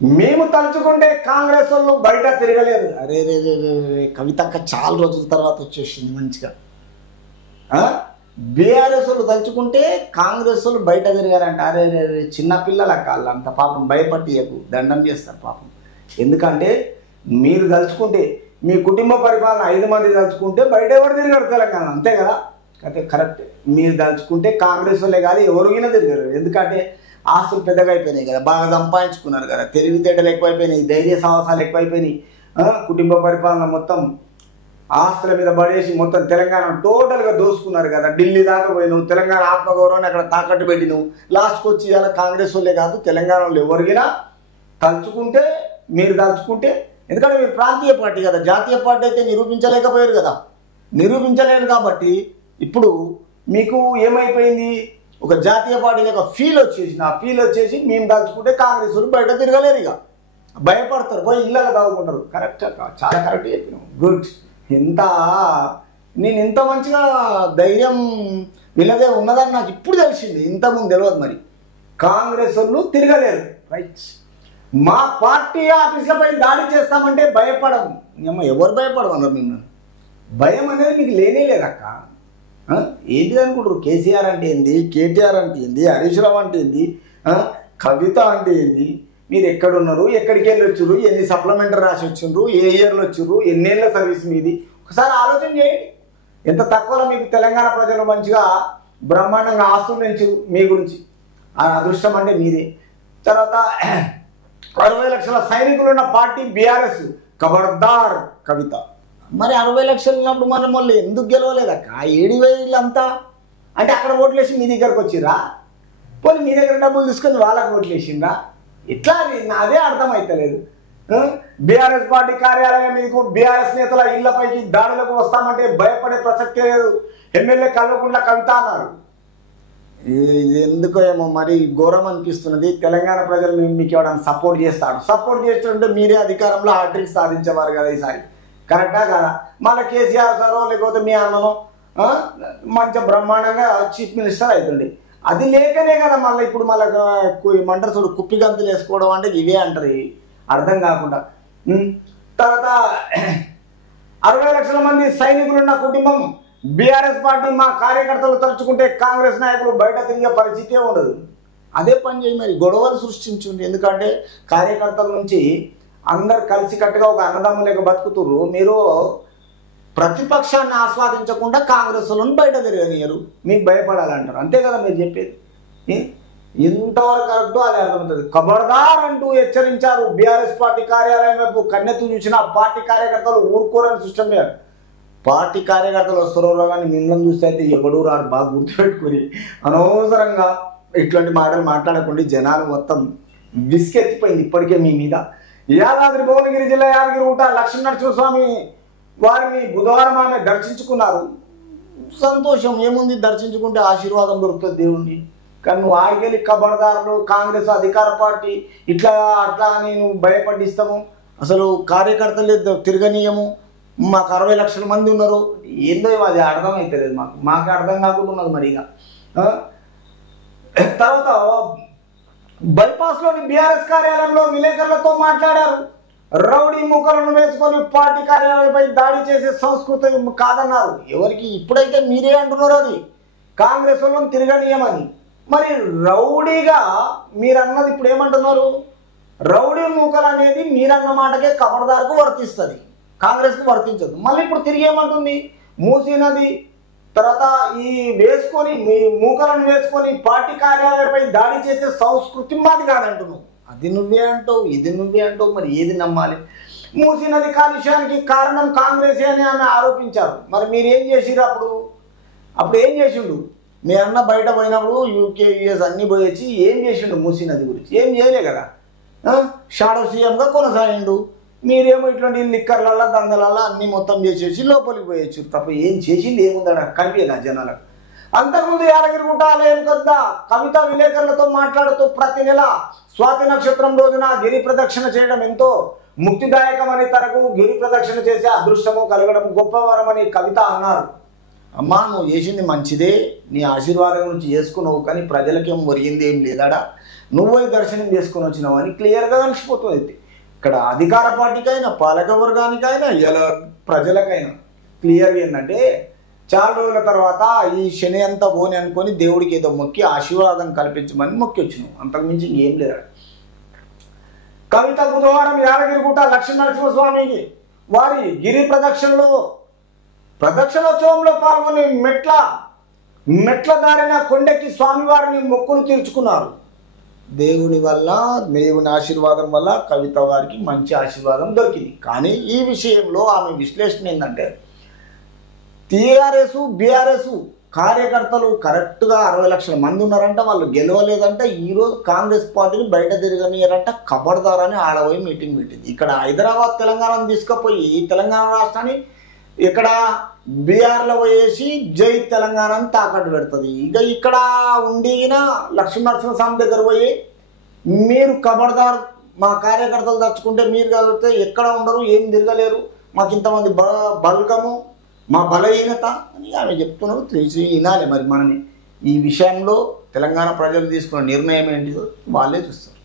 మేము తలుచుకుంటే కాంగ్రెస్ వాళ్ళు బయట తిరగలేరు. అరే రే రే రే కవితక్క చాలా రోజుల తర్వాత వచ్చేసింది మంచిగా. బీఆర్ఎస్ వాళ్ళు తలుచుకుంటే కాంగ్రెస్ వాళ్ళు బయట తిరిగారంట. అరే రే రే చిన్నపిల్లల కాళ్ళు అంత పాపం భయపట్టియకు, దండం చేస్తారు పాపం. ఎందుకంటే మీరు తలుచుకుంటే మీ కుటుంబ పరిపాలన 5 మంది తలుచుకుంటే బయట ఎవరు తిరిగారు తెలంగాణ, అంతే కదా. అయితే కరెక్ట్, మీరు తలుచుకుంటే కాంగ్రెస్ వాళ్ళే కాదు ఎవరికైనా తిరిగారు. ఎందుకంటే ఆస్తులు పెద్దగా అయిపోయినాయి కదా, బాగా సంపాదించుకున్నారు కదా, తెలివితేటలు ఎక్కువైపోయినాయి, ధైర్య సాహసాలు ఎక్కువైపోయినాయి. కుటుంబ పరిపాలన మొత్తం ఆస్తుల మీద పడేసి మొత్తం తెలంగాణ టోటల్గా దోసుకున్నారు కదా. ఢిల్లీ దాకా పోయినావు, తెలంగాణ ఆత్మగౌరవాన్ని అక్కడ తాకట్టు పెట్టినావు. లాస్ట్కి వచ్చి ఇలా కాంగ్రెస్ వాళ్ళే కాదు తెలంగాణలో ఎవరికైనా తలుచుకుంటే, మీరు తలుచుకుంటే, ఎందుకంటే మీరు ప్రాంతీయ పార్టీ కదా, జాతీయ పార్టీ అయితే నిరూపించలేకపోయారు కదా, నిరూపించలేరు. కాబట్టి ఇప్పుడు మీకు ఏమైపోయింది, ఒక జాతీయ పార్టీలో ఒక ఫీల్ వచ్చేసింది. ఆ ఫీల్ వచ్చేసి మేము తలుచుకుంటే కాంగ్రెస్ వాళ్ళు బయట తిరగలేరు, ఇక భయపడతారు, పోయి ఇళ్ళగా దాగుకుంటారు. కరెక్ట్, చాలా కరెక్ట్ చెప్పినావు, గుడ్. నేను ఇంత మంచిగా ధైర్యం వీళ్ళదే ఉన్నదని నాకు ఇప్పుడు తెలిసింది, ఇంతకుముందు తెలియదు. మరి కాంగ్రెస్ వాళ్ళు తిరగలేరు, రైట్. మా పార్టీ ఆఫీసులపై దాడి చేస్తామంటే భయపడము. ఎవరు భయపడమన్నారు మిమ్మల్ని? భయం అనేది మీకు లేనే లేదక్క. ఏంటిది అనుకుంటారు? కేసీఆర్ అంటే ఏంది, కేటీఆర్ అంటే ఏంది, హరీష్ రావు అంటే ఏంది, కవిత అంటే ఏంది, మీరు ఎక్కడున్నారు, ఎక్కడికి వెళ్ళి వచ్చారు, ఎన్ని సప్లిమెంటరీ రాసి వచ్చిండ్రు, ఏ ఇయర్లో వచ్చారు, ఎన్నేళ్ళ సర్వీస్ మీది, ఒకసారి ఆలోచన చేయండి. ఎంత తక్కువలో మీకు తెలంగాణ ప్రజలు మంచిగా బ్రహ్మాండంగా ఆస్తులు పెంచారు మీ గురించి. ఆ అదృష్టం అంటే మీదే. తర్వాత 60 లక్షల సైనికులు ఉన్న పార్టీ బీఆర్ఎస్, ఖబర్దార్ కవిత. మరి 60 లక్షలు ఉన్నప్పుడు మనం వాళ్ళు ఎందుకు గెలవలేదక్క? 7,000 అంతా అంటే అక్కడ ఓట్లేసి మీ దగ్గరకు వచ్చిరా, పోనీ మీ దగ్గర డబ్బులు తీసుకొని వాళ్ళకి ఓట్లేసిండ్రా? ఎట్లా అది నాదే అర్థమవుతలేదు. బీఆర్ఎస్ పార్టీ కార్యాలయం మీదకు బీఆర్ఎస్ నేతల ఇళ్లపైకి దాడులకు వస్తామంటే భయపడే ప్రసక్తే లేదు. ఎమ్మెల్యే కల్వకుంట్ల కవిత అన్నారు. ఇది ఎందుకో ఏమో మరి ఘోరం అనిపిస్తున్నది. తెలంగాణ ప్రజలు మీకు ఎవరైనా సపోర్ట్ చేస్తాడు, సపోర్ట్ చేస్తుంటే మీరే అధికారంలో హ్యాట్రిక్ సాధించేవారు కదా ఈసారి, కరెక్టా కదా? మళ్ళీ కేసీఆర్ సారో లేకపోతే మీ అన్ననో మంచి బ్రహ్మాండంగా చీఫ్ మినిస్టర్ అవుతుండే. అది లేకనే కదా మళ్ళీ ఇప్పుడు మళ్ళీ ఏమంటారు చూడు, కుప్పి గంతులు వేసుకోవడం అంటే ఇవే అంటారు, అర్థం కాకుండా. తర్వాత 60 లక్షల మంది సైనికులున్న కుటుంబం బీఆర్ఎస్ పార్టీ మా కార్యకర్తలు తలుచుకుంటే కాంగ్రెస్ నాయకులు బయట తిరిగే పరిస్థితే ఉండదు. అదే పని చేయి, మరి గొడవలు సృష్టించండి. ఎందుకంటే కార్యకర్తల నుంచి అందరు కలిసికట్టుగా ఒక అన్నదమ్ములేక బతుకుతుర్రు. మీరు ప్రతిపక్షాన్ని ఆస్వాదించకుండా కాంగ్రెస్ వాళ్ళని బయట తిరగనియరు, మీకు భయపడాలంటారు, అంతే కదా మీరు చెప్పేది. ఎంతవరకు కరెక్టో అది అర్థమవుతుంది. ఖబర్దార్ అంటూ హెచ్చరించారు. బీఆర్ఎస్ పార్టీ కార్యాలయం వైపు కన్నెత్తు చూసిన పార్టీ కార్యకర్తలు ఊరుకోరని సృష్టించారు. పార్టీ కార్యకర్తలు వస్తారో కానీ మిమ్మల్ని చూస్తే అయితే ఎవడూ రాడు, బాగా గుర్తుపెట్టుకుని అనవసరంగా ఇట్లాంటి మాటలు మాట్లాడకుండా జనాలు మొత్తం విసుకెత్తిపోయింది ఇప్పటికే మీ మీద. యాదాద్రి భువనగిరి జిల్లా యాదగిరి గుట్ట లక్ష్మీనరసింహస్వామి వారిని బుధవారం ఆమె దర్శించుకున్నారు. సంతోషం, ఏముంది, దర్శించుకుంటే ఆశీర్వాదం దొరుకుతుంది దేవుణ్ణి. కానీ నువ్వు ఆడికెళ్ళి ఖబర్దారులు కాంగ్రెస్ అధికార పార్టీ ఇట్లా అట్లా అని నువ్వు భయపడిస్తాము, అసలు కార్యకర్తలు తిరగనీయము, మాకు 60 లక్షల మంది ఉన్నారు, ఏందో అది అర్థమవుతలేదు మాకు అర్థం కాకుండా ఉన్నది మరి. ఇక తర్వాత బైపాస్లోని బీఆర్ఎస్ కార్యాలయంలో విలేకరులతో మాట్లాడారు. రౌడీ ముఖాలను వేసుకొని పార్టీ కార్యాలయంపై దాడి చేసే సంస్కృతి కాదన్నారు. ఎవరికి? ఇప్పుడైతే మీరే అంటున్నారు అది కాంగ్రెస్ వాళ్ళని తిరగనీయమని. మరి రౌడీగా మీరన్నది ఇప్పుడు ఏమంటున్నారు? రౌడీ మూకలు అనేది మీరన్న మాటకే ఖబర్దార్కు వర్తిస్తుంది, కాంగ్రెస్కు వర్తించదు. మళ్ళీ ఇప్పుడు తిరిగి ఏమంటుంది? మూసీ నది తర్వాత ఈ వేసుకొని మీ మూకలను వేసుకొని పార్టీ కార్యాలయంపై దాడి చేసే సంస్కృతి మాది కాదంటున్నావు. అది నువ్వే అంటావు, ఇది నువ్వే అంటావు, మరి ఏది నమ్మాలి? మూసీ నది కాలుష్యానికి కారణం కాంగ్రెసే అని ఆమె ఆరోపించారు. మరి మీరు ఏం చేసిరు? అప్పుడు ఏం చేసిండు? మీ అన్న బయట పోయినప్పుడు యూకే యుఎస్ అన్నీ పోయొచ్చి ఏం చేసిండు? మూసీ నది గురించి ఏం చేయలే కదా, షాడో సీఎంగా కొనసాగిండు. మీరేమో ఇట్లాంటి లిక్కర్లల్లా దందలల్లా అన్నీ మొత్తం చేసేసి లోపలికి పోయొచ్చు తప్ప ఏం చేసింది ఏముందా కనిపించదా జనాలకు? అంతకుముందు యాదగిరిగుట్ట ఆలయం వద్ద కవిత విలేకరులతో మాట్లాడుతూ ప్రతి నెల స్వాతి నక్షత్రం రోజున గిరి ప్రదక్షిణ చేయడం ఎంతో ముక్తిదాయకమని, తనకు గిరి ప్రదక్షిణ చేసే అదృష్టము కలగడం గొప్పవరమని కవిత అన్నారు. అమ్మా నువ్వు చేసింది మంచిదే, నీ ఆశీర్వాదం నుంచి చేసుకున్నావు, కానీ ప్రజలకేం ఒరిగింది ఏం లేదాడా, నువ్వు దర్శనం చేసుకుని వచ్చినావు అని క్లియర్గా కలిసిపోతుంది. ఇక్కడ అధికార పార్టీకైనా పాలక వర్గానికైనా ఇలా ప్రజలకైనా క్లియర్గా ఏంటంటే చాలా రోజుల తర్వాత ఈ శని అంతా పోని అనుకొని దేవుడికి ఏదో మొక్కి ఆశీర్వాదం కల్పించమని మొక్కి వచ్చినావు, అంతకుమించి ఇంకేం లేదు. కవిత బుధవారం యాదగిరిగుట్ట లక్ష్మీనరసింహస్వామికి వారి గిరి ప్రదక్షిణోత్సవంలో పాల్గొని మెట్ల దారిన కొండెక్కి స్వామివారిని మొక్కులు తీర్చుకున్నారు. దేవుని ఆశీర్వాదం వల్ల కవిత వారికి మంచి ఆశీర్వాదం దొరికింది. కానీ ఈ విషయంలో ఆమె విశ్లేషణ ఏంటంటే టీఆర్ఎస్ బీఆర్ఎస్ కార్యకర్తలు కరెక్ట్గా 60 లక్షల మంది ఉన్నారంట, వాళ్ళు గెలవలేదంట. ఈరోజు కాంగ్రెస్ పార్టీని బయట తిరగనియారంట, కబడ్దారని ఆడపోయి మీటింగ్ పెట్టింది. ఇక్కడ హైదరాబాద్ తెలంగాణను తీసుకుపోయి తెలంగాణ రాష్ట్రాన్ని ఇక్కడ బీఆర్లో పోయేసి జై తెలంగాణ అని తాకట్టు పెడుతుంది. ఇక ఇక్కడ ఉండిన లక్ష్మీనరసింహస్వామి దగ్గర పోయి మీరు కబడ్దార్, మా కార్యకర్తలు తెచ్చుకుంటే మీరు కలిగితే ఎక్కడ ఉండరు, ఏం తిరగలేరు, మాకు ఇంతమంది బల్గము, మా బలహీనత అని ఆమె చెప్తున్నారు. తెలిసి వినాలి మరి మనమే. ఈ విషయంలో తెలంగాణ ప్రజలు తీసుకున్న నిర్ణయం ఏంటిదో వాళ్ళే చూస్తారు.